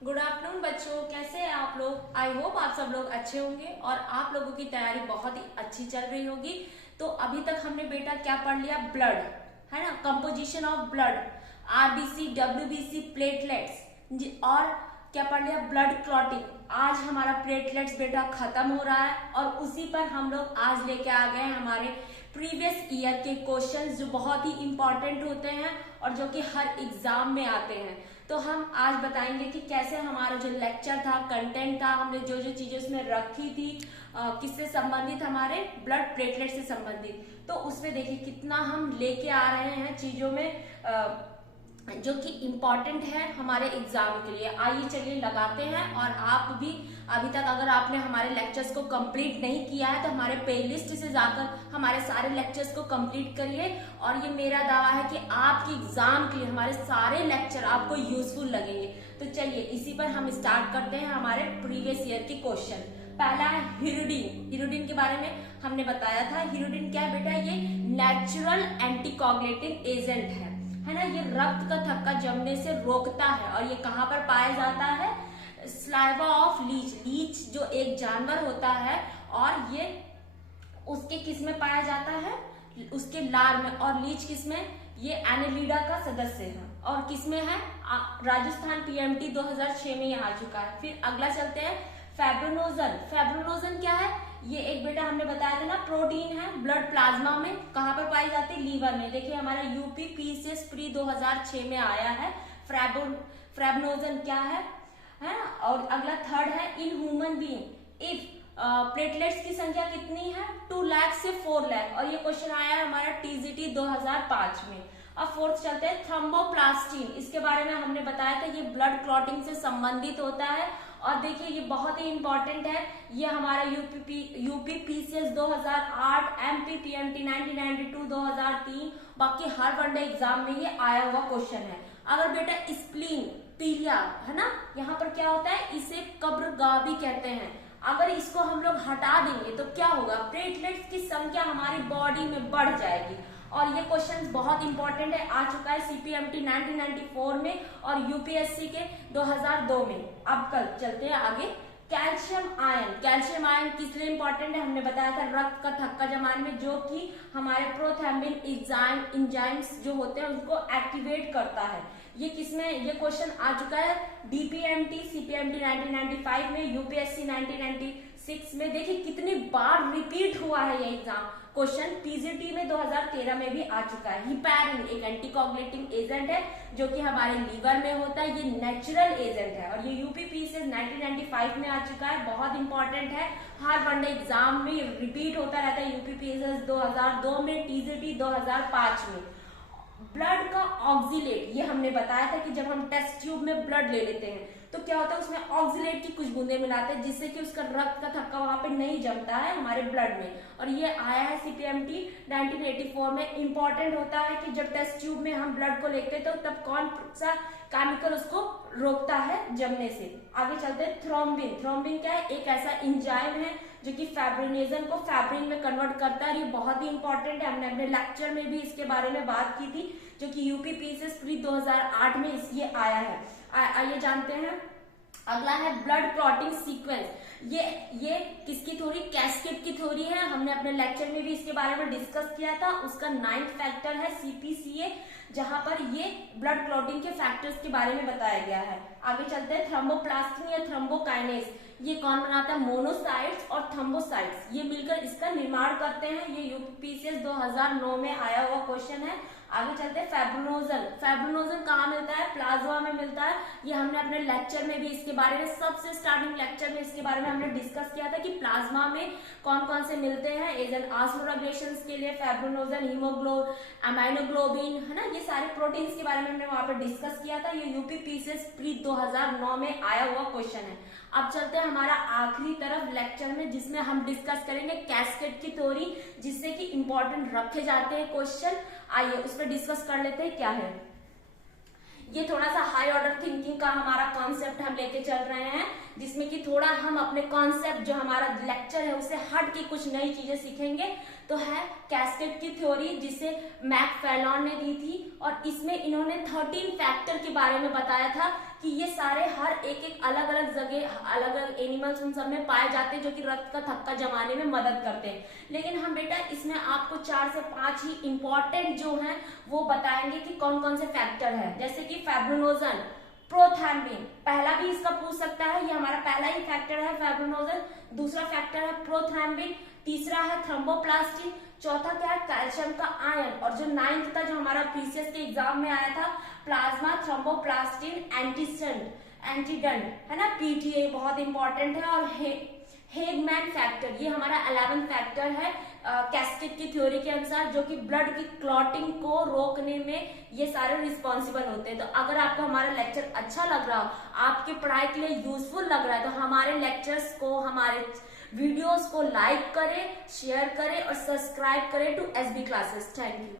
Good afternoon बच्चों, कैसे हैं आप लोग। आई होप आप सब लोग अच्छे होंगे और आप लोगों की तैयारी बहुत ही अच्छी चल रही होगी। तो अभी तक हमने बेटा क्या पढ़ लिया, ब्लड है ना, composition of blood, RBC, WBC, platelets और क्या पढ़ लिया, ब्लड क्लॉटिंग। आज हमारा प्लेटलेट्स बेटा खत्म हो रहा है और उसी पर हम लोग आज लेके आ गए हमारे प्रीवियस ईयर के क्वेश्चंस जो बहुत ही इंपॉर्टेंट होते हैं और जो कि हर एग्जाम में आते हैं। तो हम आज बताएंगे कि कैसे हमारा जो लेक्चर था, कंटेंट था, हमने जो जो चीजें उसमें रखी थी, किससे संबंधित, हमारे ब्लड प्लेटलेट से संबंधित। तो उसमें देखिए कितना हम लेके आ रहे हैं चीजों में जो कि इम्पॉर्टेंट है हमारे एग्जाम के लिए। आइए चलिए लगाते हैं। और आप भी अभी तक अगर आपने हमारे लेक्चर्स को कंप्लीट नहीं किया है तो हमारे प्लेलिस्ट से जाकर हमारे सारे लेक्चर्स को कंप्लीट करिए। और ये मेरा दावा है कि आपके एग्जाम के लिए हमारे सारे लेक्चर आपको यूजफुल लगेंगे। तो चलिए इसी पर हम स्टार्ट करते हैं हमारे प्रीवियस ईयर के क्वेश्चन। पहला है हिरुडिन। हिरुडिन के बारे में हमने बताया था। हिरुडिन क्या है बेटा, ये नेचुरल एंटीकोगुलेटिंग एजेंट है ना। ये रक्त का थक्का जमने से रोकता है और ये कहाँ पर पाया जाता है, स्लाइवा ऑफ लीच। लीच जो एक जानवर होता है और ये उसके किस में पाया जाता है, उसके लार में। और लीच किस में, ये एनेलिडा का सदस्य है और किस में है, राजस्थान पीएमटी 2006 में ये आ चुका है। फिर अगला चलते हैं फेब्रोनोजन। फेब्रोनोजन क्या है, ये एक बेटा हमने बताया था ना, प्रोटीन है, ब्लड प्लाज्मा में कहां पर पाई जाती है, लीवर में। देखिए हमारा यूपी पीसीएस प्री 2006 में आया है। फेब्रोनोजन क्या है ना। और अगला थर्ड है in human being if platelets की संख्या कितनी है, 2 लाख से 4 लाख। और ये क्वेश्चन आया है हमारा टीजीटी 2005 में। अब फोर्थ चलते हैं थ्रोम्बोप्लास्टिन। इसके बारे में हमने बताया था, ये ब्लड क्लॉटिंग से संबंधित होता है। और देखिए ये बहुत ही इंपॉर्टेंट है। ये हमारा यूपी पीसीएस 2008, एमपी पीएमटी 1992, 2003, बाकी हर वनडे एग्जाम में ये आया हुआ क्वेश्चन है। अगर बेटा स्प्लीन, पीलिया है ना, यहाँ पर क्या होता है, इसे कब्रगाह भी कहते हैं। अगर इसको हम लोग हटा देंगे तो क्या होगा, प्लेटलेट्स की संख्या हमारी बॉडी में बढ़ जाएगी। और ये क्वेश्चन बहुत इंपॉर्टेंट है, आ चुका है सीपीएमटी 1994 में और यूपीएससी के 2002 में। अब कल चलते हैं आगे। Calcium ion. कैल्शियम आयन किस लिए इंपॉर्टेंट है, हमने बताया था रक्त का थक्का जमाने में, जो कि हमारे प्रोथ्रोम्बिन एंजाइम्स जो होते हैं उनको एक्टिवेट करता है। ये किसमें, ये क्वेश्चन आ चुका है डीपीएमटी सीपीएमटी 1995 में, यूपीएससी 1996 में। देखिए कितनी बार रिपीट हुआ है ये एग्जाम क्वेश्चन। पीजीटी में 2013 में भी आ चुका है। हिपैरिन एक एंटीकोगुलेटिंग एजेंट है जो कि हमारे लीवर में होता है। ये नेचुरल एजेंट है और ये यूपी पीसीएस 1995 में आ चुका है। बहुत इंपॉर्टेंट है, हर वनडे एग्जाम में रिपीट होता रहता है। यूपी पीसीएस 2002 में, टीजीटी 2005 में। ब्लड का ऑक्सीलेट, ये हमने बताया था कि जब हम टेस्ट ट्यूब में ब्लड ले लेते हैं तो क्या होता है, उसमें ऑक्सीलेट की कुछ बूंदे मिलाते हैं जिससे कि उसका रक्त का थक्का वहां पे नहीं जमता है हमारे ब्लड में। और ये आया है सीपीएमटी 1984 में। इंपॉर्टेंट होता है कि जब टेस्ट ट्यूब में हम ब्लड को लेते हैं तो तब कौन सा केमिकल उसको रोकता है जमने से। आगे चलते हैं थ्रोम्बिन। थ्रोम्बिन क्या है, एक ऐसा एंजाइम है जो कि फैब्रिनेजन को फैब्रिन में कन्वर्ट करता है। ये बहुत ही इंपॉर्टेंट है, हमने अपने लेक्चर में भी इसके बारे में बात की थी, जो कि यूपी पीसीएस प्री 2008 में ये आया है। आइए जानते हैं। अगला है ब्लड क्लॉटिंग सीक्वेंस। ये किसकी थ्योरी, कैस्केड की थ्योरी है। हमने अपने लेक्चर में भी इसके बारे में डिस्कस किया था। उसका 9th फैक्टर है सीपीसीए, जहां पर ये ब्लड क्लॉटिंग के फैक्टर्स के बारे में बताया गया है। आगे चलते हैं थ्रोम्बोप्लास्टिन या थ्रोम्बोकाइनेस। ये कौन बनाता है, मोनोसाइट्स और थ्रोम्बोसाइट्स, ये मिलकर इसका निर्माण करते हैं। ये यूपीपीसीएस 2009 में आया हुआ क्वेश्चन है। आगे चलते हैं फेब्रोनोजन। फेब्रोनोजन कहाँ मिलता है, प्लाज्मा में मिलता है। ये हमने अपने लेक्चर में भी इसके बारे में, सबसे स्टार्टिंग लेक्चर में इसके बारे में हमने डिस्कस किया था कि प्लाज्मा में कौन कौन से मिलते हैं। एजेंट ऑस्मोरेगुलेशन के लिए फेब्रोनोजन, अमाइनोग्लोबिन है ना, ये सारे प्रोटीन्स के बारे में हमने वहां पर डिस्कस किया था। ये यूपी पीसीएस प्री 2009 में आया हुआ क्वेश्चन है। अब चलते हैं हमारा आखिरी तरफ लेक्चर में, जिसमें हम डिस्कस करेंगे कैस्केड की थ्योरी, जिससे कि इंपॉर्टेंट रखे जाते हैं क्वेश्चन। आइए उस पर डिस्कस कर लेते हैं क्या है। ये थोड़ा सा हाई ऑर्डर थिंकिंग का हमारा कॉन्सेप्ट हम लेके चल रहे हैं, जिसमें कि थोड़ा हम अपने कॉन्सेप्ट जो हमारा लेक्चर है उससे हट के कुछ नई चीजें सीखेंगे। तो है कैस्केड की थ्योरी, जिसे मैकफेलॉन ने दी थी और इसमें इन्होंने 13 फैक्टर के बारे में बताया था कि ये सारे हर एक अलग अलग जगह अलग अलग एनिमल्स उन सब में पाए जाते हैं जो कि रक्त का थक्का जमाने में मदद करते हैं। लेकिन हम बेटा इसमें आपको 4 से 5 ही इंपॉर्टेंट जो है वो बताएंगे कि कौन कौन से फैक्टर है। जैसे कि फाइब्रिनोजन, प्रोथ्रम्बिन, पहला भी इसका पूछ सकता है, ये हमारा पहला ही फैक्टर है फाइब्रिनोजन। दूसरा फैक्टर है प्रोथ्रम्बिन, तीसरा है थ्रोम्बोप्लास्टिन, चौथा क्या है कैल्शियम का आयन, और जो 9th था जो हमारा पीसीएस के एग्जाम में आया था प्लाज्मा थ्रोम्बोप्लास्टिन एंटीडेंट है ना, पीटीए बहुत इंपॉर्टेंट है। और हेगमैन फैक्टर, ये हमारा 11th फैक्टर है कैस्टिक की थ्योरी के अनुसार, जो कि ब्लड की क्लॉटिंग को रोकने में ये सारे रिस्पॉन्सिबल होते हैं। तो अगर आपको हमारा लेक्चर अच्छा लग रहा हो, आपके पढ़ाई के लिए यूजफुल लग रहा है, तो हमारे लेक्चर्स को, हमारे वीडियोस को लाइक करें, शेयर करें और सब्सक्राइब करें to SB classes. Thank you.